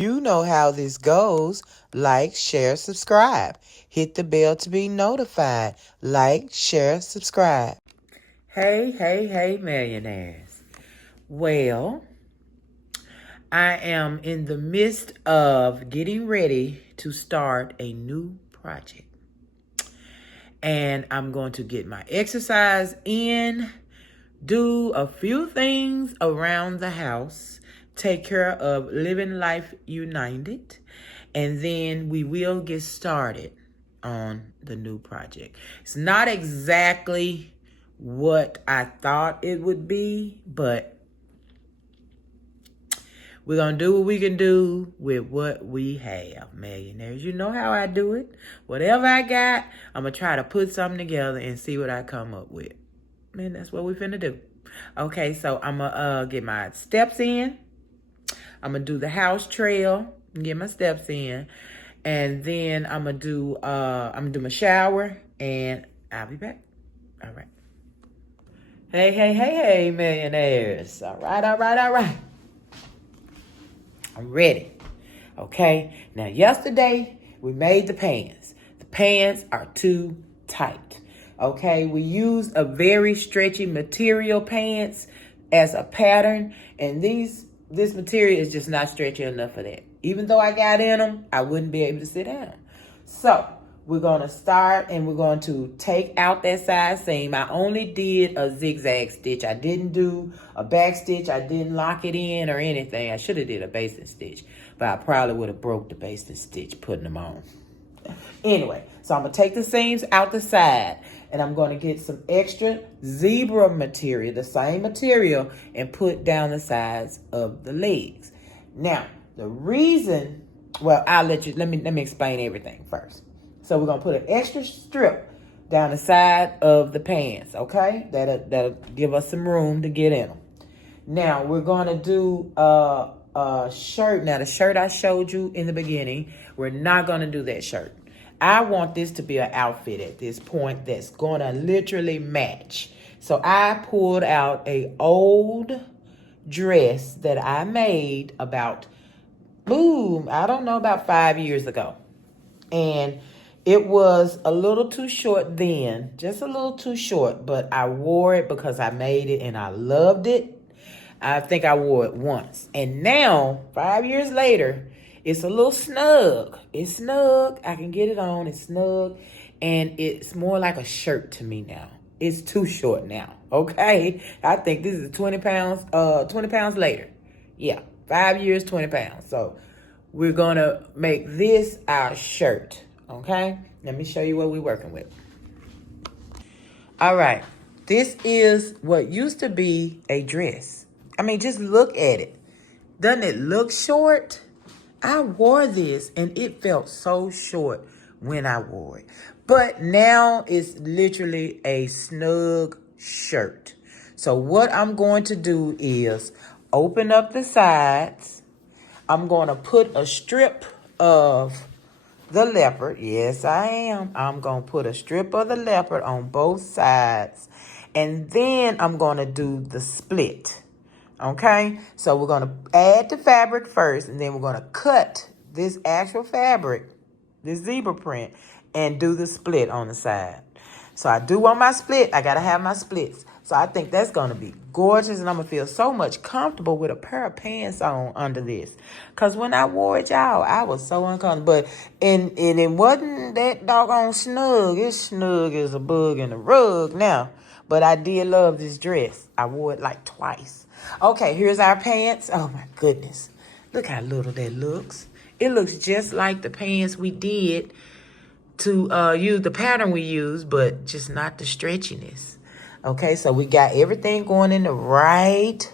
You know how this goes. Like, share, subscribe. Hit the bell to be notified. Like, share, subscribe. Hey, hey, hey, millionaires. Well, I am in the midst of getting ready to start a new project. And I'm going to get my exercise in, do a few things around the house, take care of Living Life United, and then we will get started on the new project. It's not exactly what I thought it would be, but we're going to do what we can do with what we have, millionaires. You know how I do it. Whatever I got, I'm going to try to put something together and see what I come up with. Man, that's what we finna do. Okay, so I'm gonna get my steps in. I'm gonna do the house trail and get my steps in. And then I'm gonna do my shower and I'll be back. All right. Hey, hey, hey, hey, millionaires. All right, all right, all right. I'm ready. Okay. Now yesterday we made the pants. The pants are too tight. Okay, we used a very stretchy material pants as a pattern, and this material is just not stretchy enough for that. Even though I got in them, I wouldn't be able to sit down. So we're gonna start, and we're going to take out that side seam. I only did a zigzag stitch. I didn't do a back stitch. I didn't lock it in or anything. I should have did a basting stitch, but I probably would have broke the basting stitch putting them on. Anyway, so I'm going to take the seams out the side, and I'm going to get some extra zebra material, the same material, and put down the sides of the legs. Now, the reason, well, let me explain everything first. So we're going to put an extra strip down the side of the pants, okay? That'll give us some room to get in them. Now, we're going to do a shirt. Now, the shirt I showed you in the beginning, we're not going to do that shirt. I want this to be an outfit at this point that's going to literally match. So I pulled out a old dress that I made about 5 years ago. And it was a little too short then, just a little too short, but I wore it because I made it and I loved it. I think I wore it once. And now, 5 years later, it's a little snug. It's snug. I can get it on. It's snug. And it's more like a shirt to me now. It's too short now. Okay? I think this is 20 pounds later. Yeah. 5 years, 20 pounds. So we're going to make this our shirt. Okay? Let me show you what we're working with. All right. This is what used to be a dress. I mean, just look at it. Doesn't it look short? I wore this and it felt so short when I wore it. But now it's literally a snug shirt. So what I'm going to do is open up the sides. I'm going to put a strip of the leopard. Yes, I am. I'm going to put a strip of the leopard on both sides. And then I'm going to do the split. Okay, so we're going to add the fabric first, and then we're going to cut this actual fabric, this zebra print, and do the split on the side. So I do want my split. I got to have my splits. So I think that's going to be gorgeous, and I'm going to feel so much comfortable with a pair of pants on under this. Because when I wore it, y'all, I was so uncomfortable. But and it wasn't that doggone snug. It's snug as a bug in a rug now. But I did love this dress. I wore it like twice. Okay, here's our pants. Oh, my goodness. Look how little that looks. It looks just like the pants we did to use the pattern we used, but just not the stretchiness. Okay, so we got everything going in the right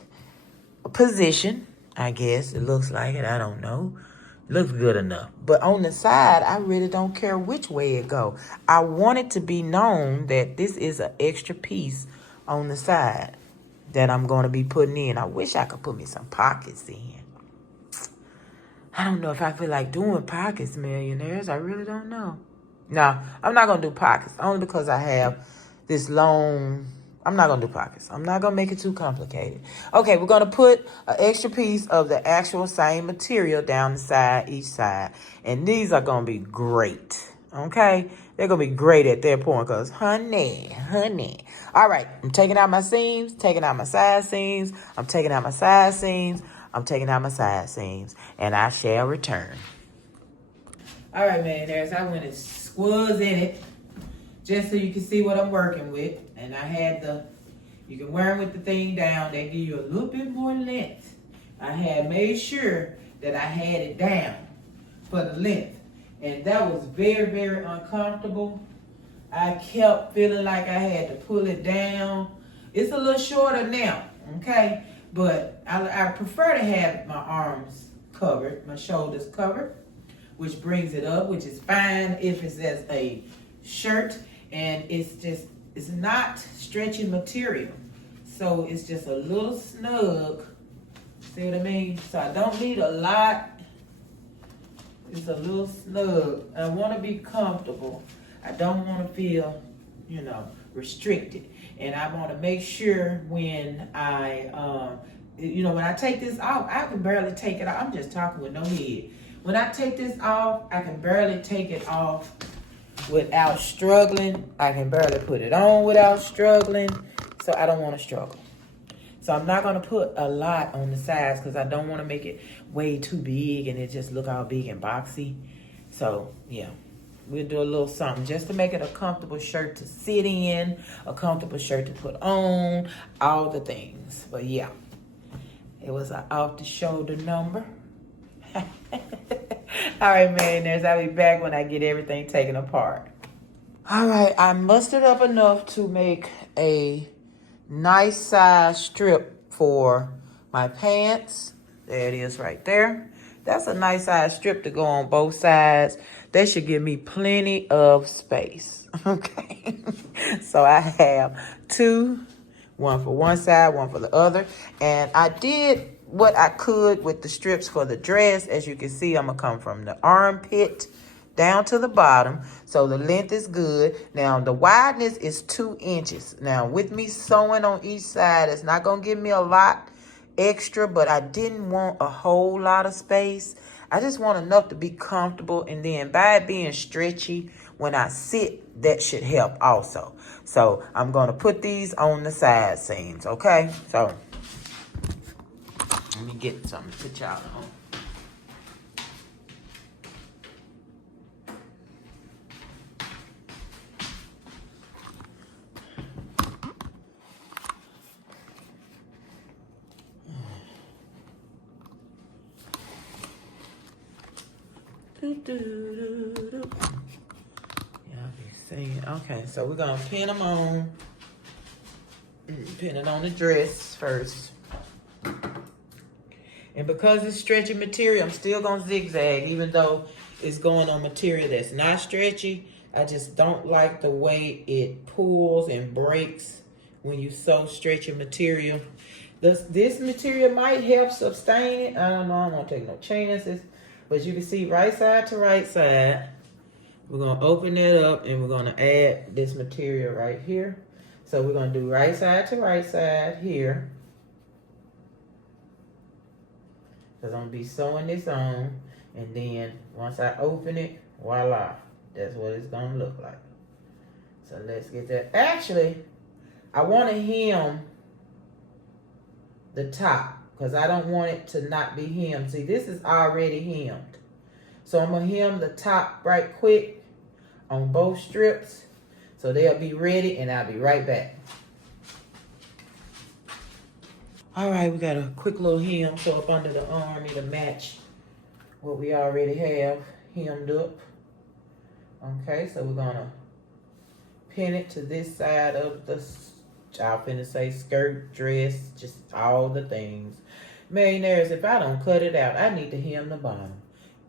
position. I guess it looks like it. I don't know. Looks good enough. But on the side, I really don't care which way it go. I want it to be known that this is an extra piece on the side that I'm going to be putting in. I wish I could put me some pockets in. I don't know if I feel like doing pockets, millionaires. I really don't know. No, I'm not going to do pockets. Only because I have this long I'm not going to do pockets. I'm not going to make it too complicated. Okay, we're going to put an extra piece of the actual same material down the side, each side. And these are going to be great. Okay? They're going to be great at that point because, honey. All right, I'm taking out my seams, taking out my side seams. I'm taking out my side seams. I'm taking out my side seams. And I shall return. All right, man, I went and squeezed in it just so you can see what I'm working with. And I had you can wear them with the thing down. They give you a little bit more length. I had made sure that I had it down for the length. And that was very, very uncomfortable. I kept feeling like I had to pull it down. It's a little shorter now, okay? But I prefer to have my arms covered, my shoulders covered, which brings it up, which is fine if it's as a shirt. And it's not stretchy material. So it's just a little snug. See what I mean? So I don't need a lot. It's a little snug. I want to be comfortable. I don't want to feel, restricted. And I want to make sure when when I take this off, I can barely take it off. I'm just talking with no head. When I take this off, I can barely take it off without struggling. I can barely put it on without struggling. So I don't want to struggle. So I'm not going to put a lot on the sides because I don't want to make it way too big and it just look all big and boxy. So, yeah. We'll do a little something just to make it a comfortable shirt to sit in, a comfortable shirt to put on, all the things. But, yeah. It was an off-the-shoulder number. All right, millionaires, I'll be back when I get everything taken apart. All right, I mustered up enough to make a nice size strip for my pants. There it is right there. That's a nice size strip to go on both sides. They should give me plenty of space, okay? So I have two, one for one side, one for the other. And I did what I could with the strips for the dress. As you can see, I'm gonna come from the armpit down to the bottom. So the length is good. Now the wideness is 2 inches. Now with me sewing on each side, it's not gonna give me a lot extra, but I didn't want a whole lot of space. I just want enough to be comfortable, and then by it being stretchy, when I sit, that should help also. So I'm gonna put these on the side seams, okay? So let me get something to put y'all on. Y'all be saying, okay, so we're gonna pin them on. Pin it on the dress first. And because it's stretchy material, I'm still gonna zigzag, even though it's going on material that's not stretchy. I just don't like the way it pulls and breaks when you sew stretchy material. This material might help sustain it. I don't know, I don't want to take no chances. But you can see right side to right side. We're going to open it up and we're going to add this material right here. So we're going to do right side to right side here. Because I'm going to be sewing this on. And then once I open it, voila. That's what it's going to look like. So let's get that. Actually, I want to hem the top, because I don't want it to not be hemmed. See, this is already hemmed. So I'm going to hem the top right quick on both strips. So they'll be ready, and I'll be right back. All right, we got a quick little hem so up under the arm to match what we already have hemmed up. Okay, so we're going to pin it to this side of the, I'm finna say skirt, dress, just all the things. Millionaires, if I don't cut it out, I need to hem the bottom.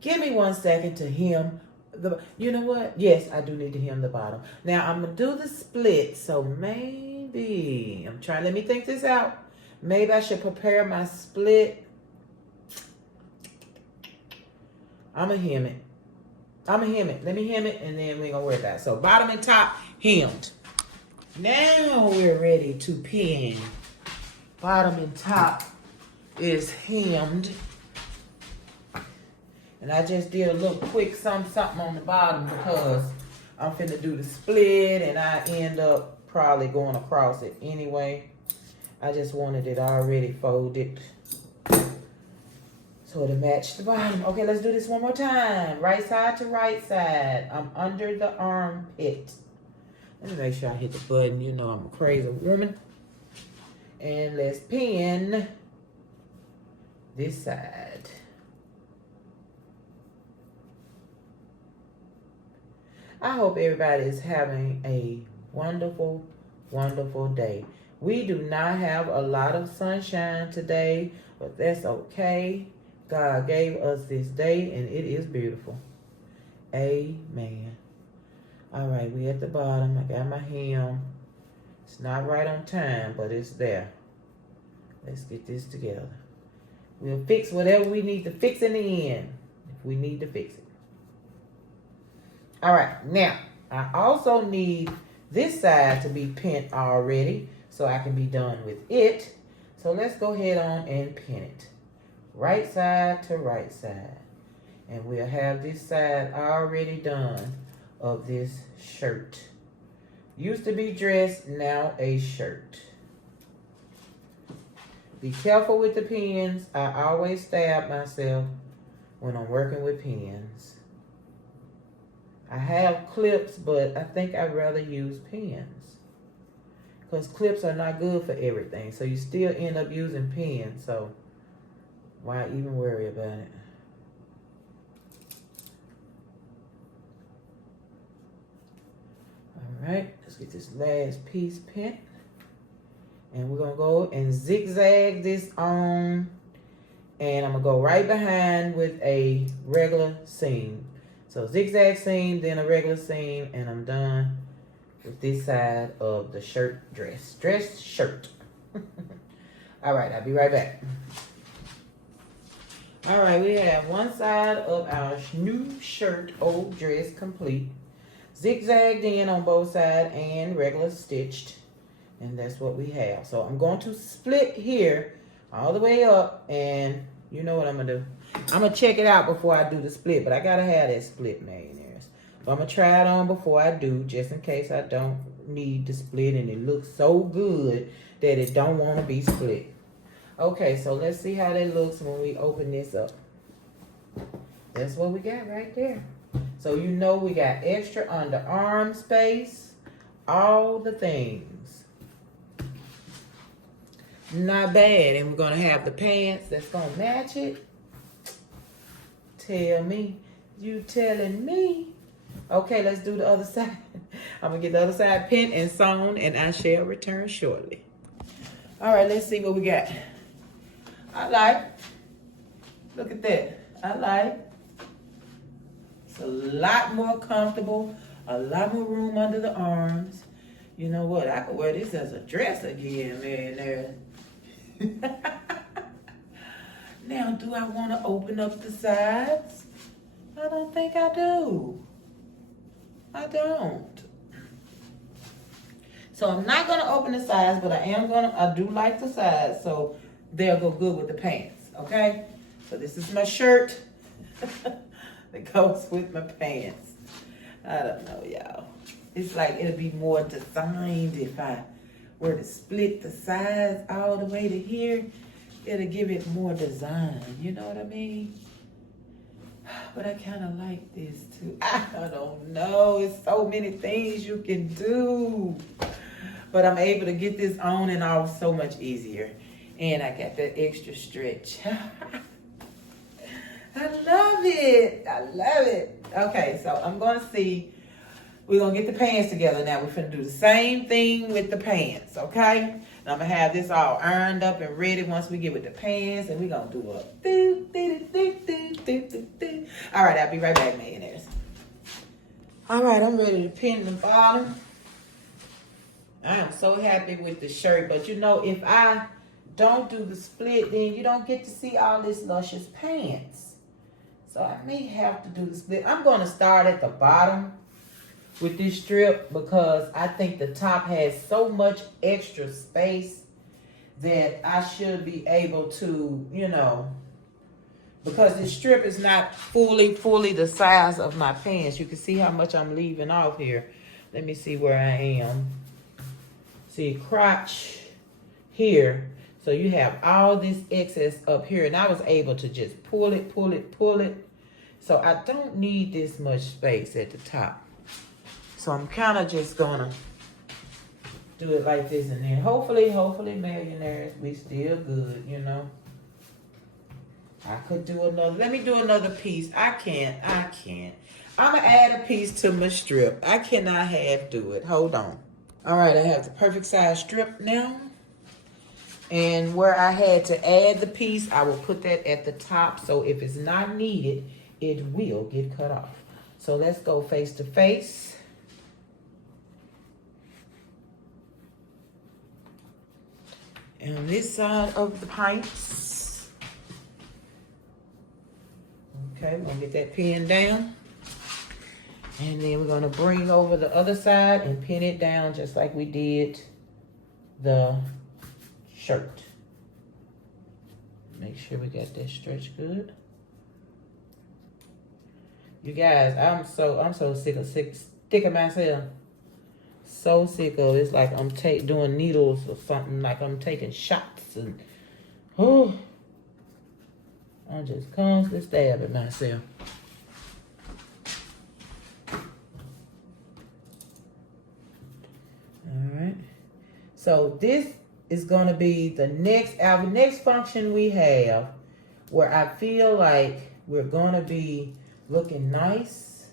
Give me 1 second to hem the, you know what? Yes, I do need to hem the bottom. Now, I'm going to do the split, so maybe, let me think this out. Maybe I should prepare my split. I'm going to hem it. Let me hem it, and then we're going to wear that. So, bottom and top, hemmed. Now we're ready to pin. Bottom and top is hemmed. And I just did a little quick something on the bottom because I'm finna do the split and I end up probably going across it anyway. I just wanted it already folded so it'll match the bottom. Okay, let's do this one more time. Right side to right side. I'm under the armpit. Let me make sure I hit the button. You know I'm a crazy woman. And let's pin this side. I hope everybody is having a wonderful, wonderful day. We do not have a lot of sunshine today, but that's okay. God gave us this day, and it is beautiful. Amen. All right, we at the bottom. I got my hem. It's not right on time, but it's there. Let's get this together. We'll fix whatever we need to fix in the end, if we need to fix it. All right, now, I also need this side to be pinned already so I can be done with it. So let's go ahead on and pin it. Right side to right side. And we'll have this side already done of this shirt. Used to be dress, now a shirt. Be careful with the pins. I always stab myself when I'm working with pins. I have clips, but I think I'd rather use pins. Because clips are not good for everything. So you still end up using pins. So why even worry about it? Alright, let's get this last piece pinned. And we're going to go and zigzag this on. And I'm going to go right behind with a regular seam. So zigzag seam, then a regular seam, and I'm done with this side of the shirt dress. Dress shirt. All right, I'll be right back. All right, we have one side of our new shirt, old dress, complete. Zigzagged in on both sides and regular stitched. And that's what we have. So I'm going to split here all the way up, and you know what I'm going to do. I'm going to check it out before I do the split, but I got to have that split, millionaires. So I'm going to try it on before I do, just in case I don't need the split and it looks so good that it don't want to be split. Okay, so let's see how that looks when we open this up. That's what we got right there. So you know we got extra underarm space, all the things. Not bad. And we're going to have the pants that's going to match it. Tell me. You telling me. Okay, let's do the other side. I'm going to get the other side pinned and sewn, and I shall return shortly. All right, let's see what we got. I like. Look at that. I like. It's a lot more comfortable. A lot more room under the arms. You know what? I could wear this as a dress again, man. Now, do I want to open up the sides? I don't think I do. I don't. So I'm not going to open the sides, but I do like the sides, so they'll go good with the pants, okay? So this is my shirt that goes with my pants. I don't know, y'all. It's like it'll be more designed if I were to split the sides all the way to here. It'll give it more design, you know what I mean? But I kind of like this too. I don't know. It's so many things you can do. But I'm able to get this on and off so much easier. And I got that extra stretch. I love it. I love it. Okay, so I'm going to see. We're going to get the pants together now. We're going to do the same thing with the pants, okay? And I'm going to have this all ironed up and ready once we get with the pants. And we're going to do a All right, I'll be right back, millionaires. All right, I'm ready to pin the bottom. I am so happy with the shirt. But, you know, if I don't do the split, then you don't get to see all this luscious pants. So I may have to do the split. I'm going to start at the bottom with this strip because I think the top has so much extra space that I should be able to, you know, because this strip is not fully the size of my pants. You can see how much I'm leaving off here. Let me see where I am. See, crotch here. So you have all this excess up here, and I was able to just pull it. So I don't need this much space at the top. So I'm kind of just gonna do it like this, and then hopefully, millionaires, we still good, you know. I could do another. Let me do another piece. I can't. I'm gonna add a piece to my strip. I cannot half do it. Hold on. All right, I have the perfect size strip now. And where I had to add the piece, I will put that at the top. So if it's not needed, it will get cut off. So let's go face to face. And on this side of the pants. Okay, we're gonna get that pin down. And then we're gonna bring over the other side and pin it down just like we did the shirt. Make sure we got that stretch good. You guys, I'm so sick of myself. So sick of it. It's like I'm doing needles or something, like I'm taking shots, and I'm just constantly stabbing myself. Alright. So this is gonna be the next function we have, where I feel like we're gonna be looking nice.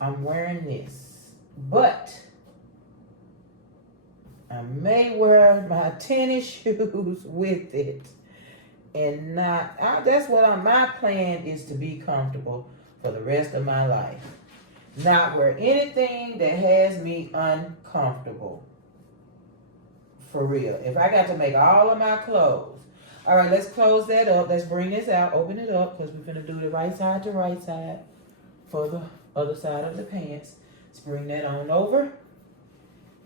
I'm wearing this, but I may wear my tennis shoes with it, and that's what my plan is, to be comfortable for the rest of my life. Not wear anything that has me uncomfortable. For real. If I got to make all of my clothes. All right, let's close that up. Let's bring this out. Open it up, because we're going to do the right side to right side for the other side of the pants. Let's bring that on over.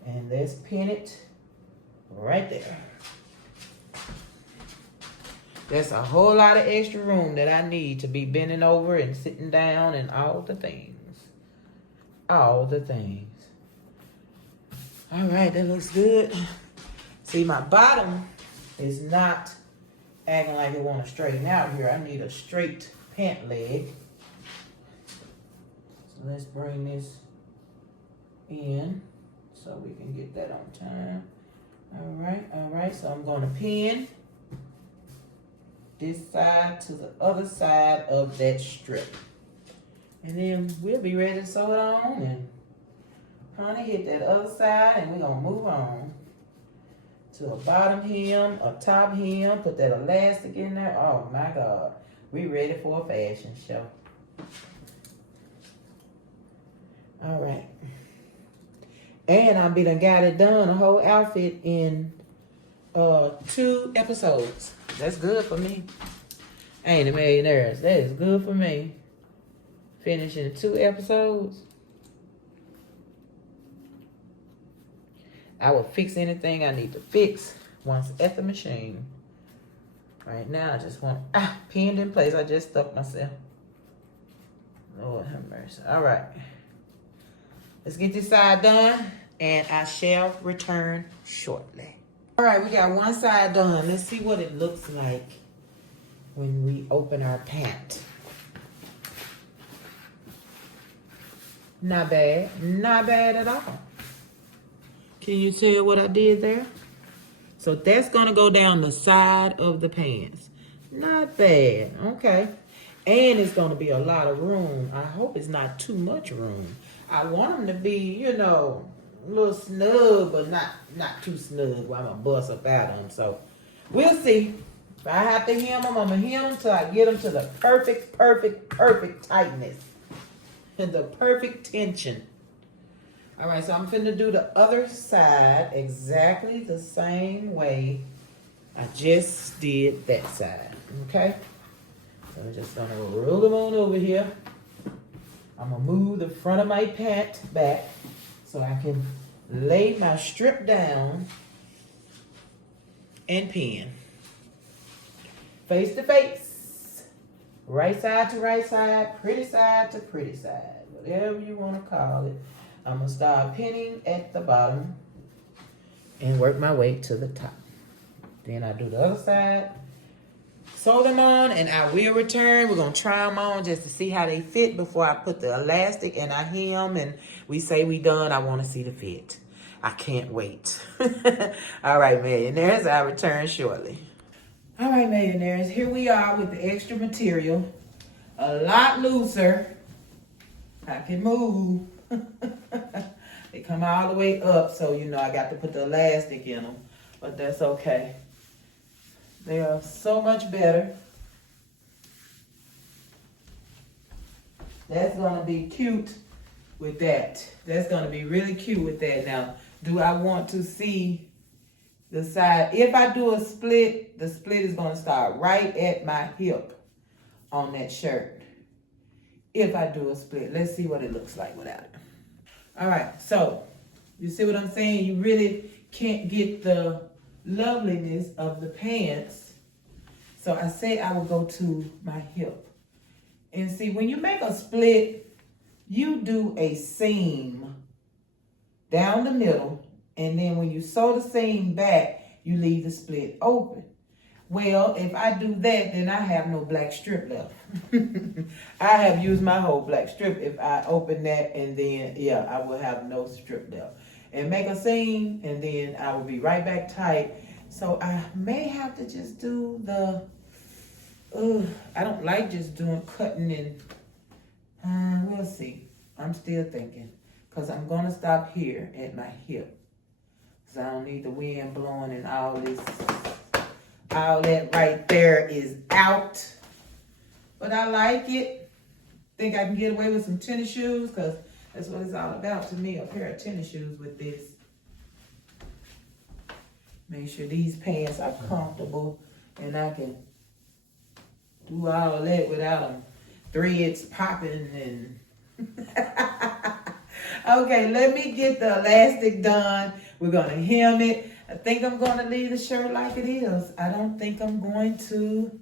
And let's pin it right there. That's a whole lot of extra room that I need to be bending over and sitting down and all the things. All the things. All right, that looks good. See, my bottom is not acting like it want to straighten out here. I need a straight pant leg. So let's bring this in so we can get that on time. All right. So I'm going to pin this side to the other side of that strip. And then we'll be ready to sew it on, and honey, hit that other side, and we're going to move on to a bottom hem, a top hem, put that elastic in there. Oh my God. We ready for a fashion show. All right. And I done got it done, a whole outfit in 2 episodes. That's good for me. Ain't it, millionaires? That is good for me. Finishing 2 episodes. I will fix anything I need to fix once at the machine. Right now, I just want pinned in place. I just stuck myself. Lord have mercy. All right. Let's get this side done, and I shall return shortly. All right, we got one side done. Let's see what it looks like when we open our pant. Not bad. Not bad at all. Can you tell what I did there? So that's going to go down the side of the pants. Not bad. Okay. And it's going to be a lot of room. I hope it's not too much room. I want them to be, you know, a little snug, but not too snug while I'm going to bust up out of them. So we'll see. If I have to hem them, I'm going to hem them until I get them to the perfect tightness. And the perfect tension. All right, so I'm finna do the other side exactly the same way I just did that side, okay? So I'm just gonna roll them on over here. I'm gonna move the front of my pant back so I can lay my strip down and pin. Face to face, right side to right side, pretty side to pretty side, whatever you want to call it. I'm gonna start pinning at the bottom and work my way to the top. Then I do the other side, sew them on, and I will return. We're gonna try them on just to see how they fit before I put the elastic and I hem and we say we done. I want to see the fit. I can't wait. All right, millionaires, I'll return shortly. All right, millionaires, here we are with the extra material. A lot looser. I can move. They come all the way up, so you know I got to put the elastic in them, but that's okay. They are so much better. That's gonna be cute with that. That's gonna be really cute with that. Now, do I want to see the side? If I do a split, the split is gonna start right at my hip on that shirt. If I do a split, let's see what it looks like without it. All right, so you see what I'm saying? You really can't get the loveliness of the pants. So I say I will go to my hip. And see, when you make a split, you do a seam down the middle, and then when you sew the seam back, you leave the split open. Well, if I do that, then I have no black strip left. I have used my whole black strip. If I open that, and then, yeah, I will have no strip left. And make a seam, and then I will be right back tight. So I may have to just do the, I don't like just doing cutting and, we'll see. I'm still thinking. Because I'm going to stop here at my hip. Because I don't need the wind blowing and all this. All that right there is out. But I like it. Think I can get away with some tennis shoes, because that's what it's all about to me, a pair of tennis shoes with this. Make sure these pants are comfortable and I can do all that without them threads popping and okay, let me get the elastic done. We're gonna hem it. I think I'm gonna leave the shirt like it is. I don't think I'm going to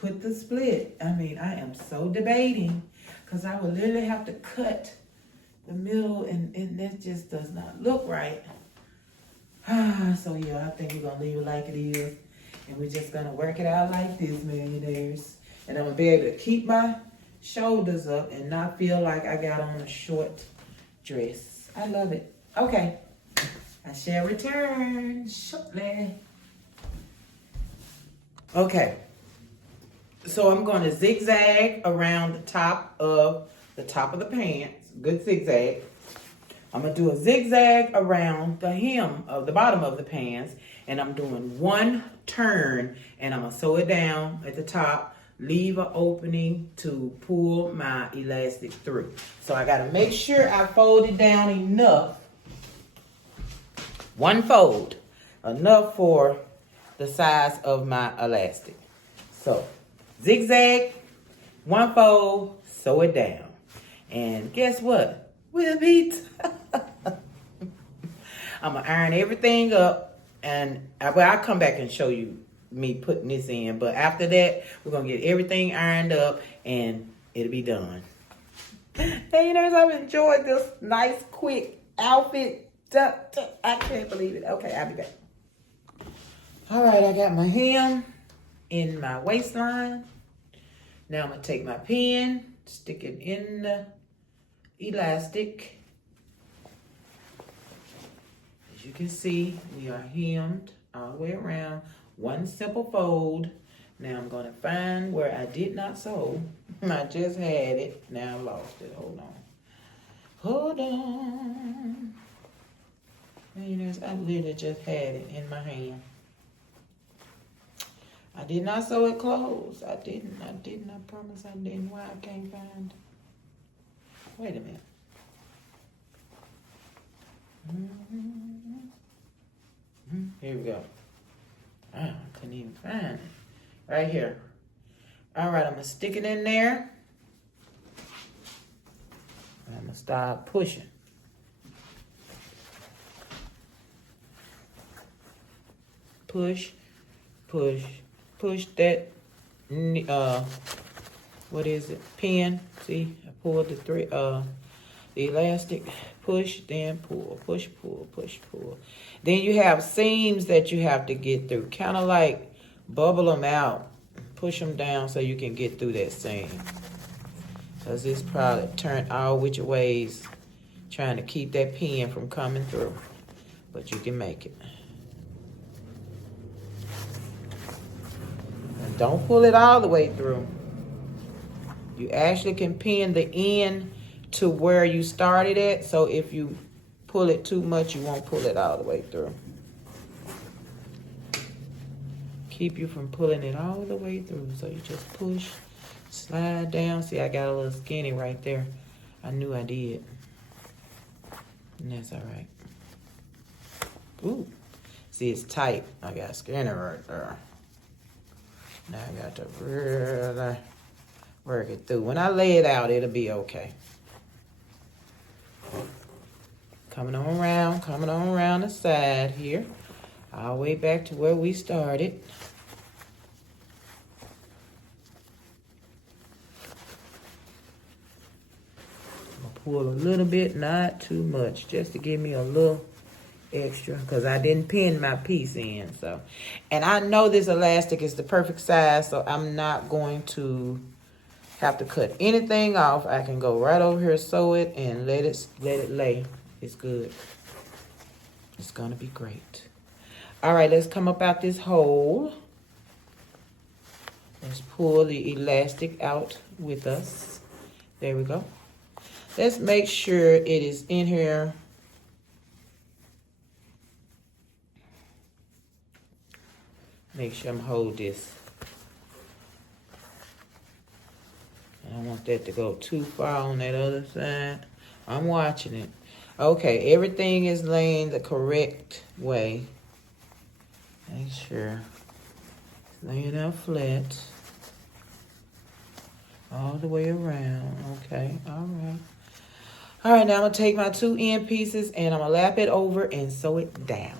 put the split. I mean, I am so debating, because I would literally have to cut the middle, and that just does not look right. So yeah, I think we're gonna leave it like it is, and we're just gonna work it out like this, millionaires. And I'm gonna be able to keep my shoulders up and not feel like I got on a short dress. I love it. Okay, I shall return shortly. Okay, so I'm going to zigzag around the top of the pants. Good zigzag. I'm going to do a zigzag around the hem of the bottom of the pants, and I'm doing one turn, and I'm going to sew it down at the top, leave an opening to pull my elastic through. So I got to make sure I fold it down enough, one fold, enough for the size of my elastic. So zigzag, one fold, sew it down. And guess what? We'll be I'm gonna iron everything up, and I'll come back and show you me putting this in. But after that, we're gonna get everything ironed up and it'll be done. Hey, I've enjoyed this nice, quick outfit. I can't believe it. Okay, I'll be back. All right, I got my hem in my waistline. Now I'm gonna take my pin, stick it in the elastic. As you can see, we are hemmed all the way around. One simple fold. Now I'm gonna find where I did not sew. I just had it. Now I lost it. Hold on. Hold on. And I literally just had it in my hand. I did not sew it closed. I didn't. I promise I didn't. Why I can't find it? Wait a minute. Here we go. Oh, I couldn't even find it. Right here. All right, I'm going to stick it in there. gonna start pushing. Push, push, push that, what is it, pin. See, I pulled the the elastic. Push, then pull, push, pull, push, pull. Then you have seams that you have to get through. Kind of like bubble them out, push them down so you can get through that seam. Because it's probably turned all which ways, trying to keep that pin from coming through. But you can make it. And don't pull it all the way through. You actually can pin the end to where you started at, so if you pull it too much, you won't pull it all the way through. Keep you from pulling it all the way through. So you just push, slide down. See, I got a little skinny right there. I knew I did. And that's all right. Ooh. See, it's tight. I got skinny right there. Now I got to really work it through. When I lay it out, it'll be okay. Coming on around the side here. All the way back to where we started. I'm gonna pull a little bit, not too much, just to give me a little extra, because I didn't pin my piece in. So, and I know this elastic is the perfect size, so I'm not going to have to cut anything off. I can go right over here, sew it, and let it lay. It's good. It's gonna be great. All right, let's come up out this hole. Let's pull the elastic out with us. There we go. Let's make sure it is in here. Make sure I'm hold this. I don't want that to go too far on that other side. I'm watching it. Okay, everything is laying the correct way. Make sure it's laying out flat. All the way around. Okay, all right. All right, now I'm going to take my 2 end pieces and I'm going to lap it over and sew it down.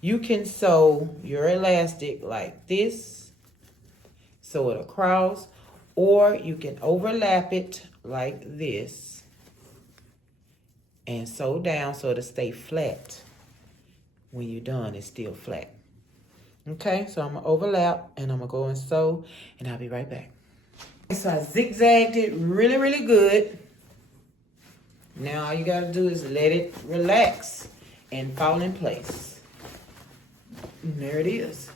You can sew your elastic like this, sew it across, or you can overlap it like this and sew down so it'll stay flat. When you're done, it's still flat. Okay, so I'm gonna overlap and I'm gonna go and sew, and I'll be right back. So I zigzagged it really, really good. Now all you gotta do is let it relax and fall in place. And there it is.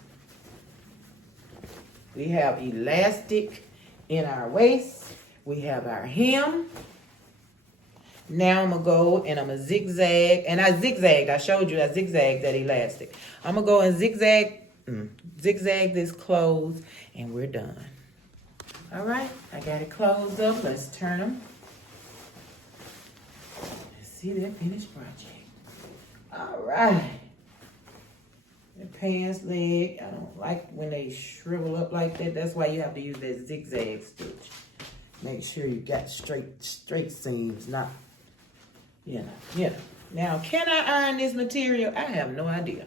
We have elastic in our waist. We have our hem. Now I'm going to go and I'm going to zigzag. And I zigzagged. I showed you I zigzagged that elastic. I'm going to go and zigzag this closed, and we're done. All right. I got it closed up. Let's turn them. Let's see that finished project. All right. The pants leg. I don't like when they shrivel up like that. That's why you have to use that zigzag stitch. Make sure you got straight seams, not... Yeah. Now, can I iron this material? I have no idea.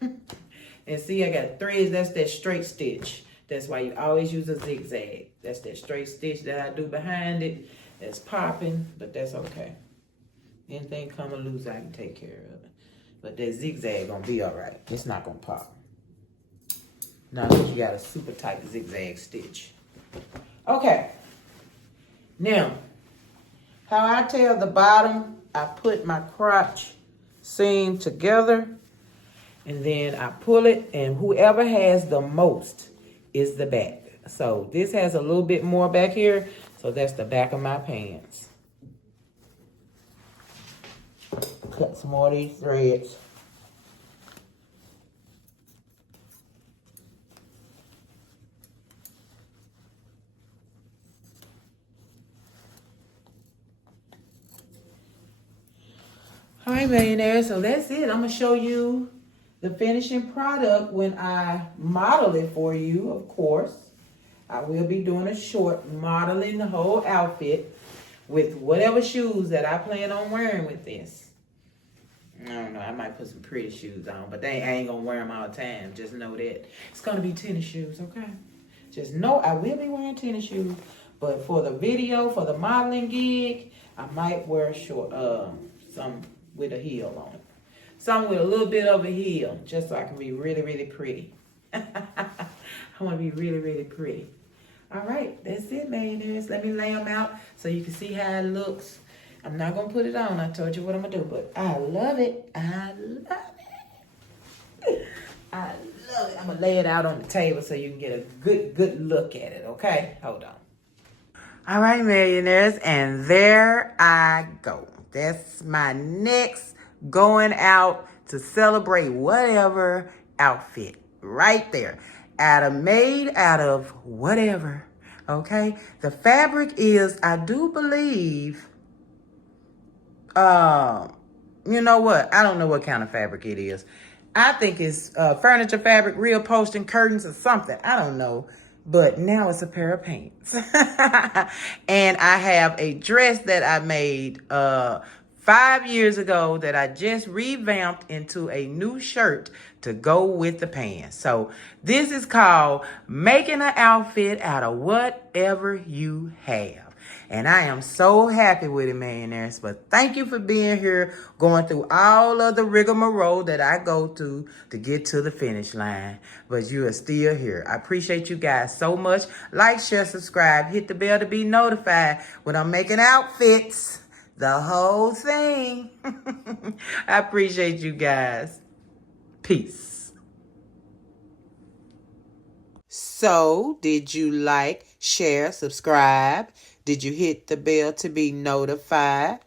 And see, I got threads. That's that straight stitch. That's why you always use a zigzag. That's that straight stitch that I do behind it. That's popping, but that's okay. Anything come or loose, I can take care of it. But that zigzag gonna be all right. It's not gonna pop. Now that you got a super tight zigzag stitch. Okay. Now, how I tell the bottom, I put my crotch seam together, and then I pull it, and whoever has the most is the back. So this has a little bit more back here, so that's the back of my pants. Cut some more of these threads. All right, millionaires, so that's it. I'm going to show you the finishing product when I model it for you, of course. I will be doing a short modeling the whole outfit. with whatever shoes that I plan on wearing with this. I don't know. I might put some pretty shoes on, but I ain't gonna wear them all the time. Just know that it's gonna be tennis shoes, okay? Just know I will be wearing tennis shoes, but for the video, for the modeling gig, I might wear short, some with a heel on it, some with a little bit of a heel, just so I can be really, really pretty. I want to be really, really pretty. All right, that's it, millionaires. Let me lay them out so you can see how it looks. I'm not going to put it on. I told you what I'm going to do, but I love it. I love it. I love it. I'm going to lay it out on the table so you can get a good look at it, okay? Hold on. All right, millionaires, and there I go. That's my next going out to celebrate whatever outfit right there. Made out of whatever, okay? The fabric is, I do believe, you know what? I don't know what kind of fabric it is. I think it's furniture fabric, real upholstery, curtains, or something. I don't know. But now it's a pair of pants. And I have a dress that I made 5 years ago that I just revamped into a new shirt to go with the pants. So this is called making an outfit out of whatever you have. And I am so happy with it, millionaires. But thank you for being here, going through all of the rigmarole that I go through to get to the finish line. But you are still here. I appreciate you guys so much. Like, share, subscribe. Hit the bell to be notified when I'm making outfits. The whole thing. I appreciate you guys. Peace. So, did you like, share, subscribe? Did you hit the bell to be notified?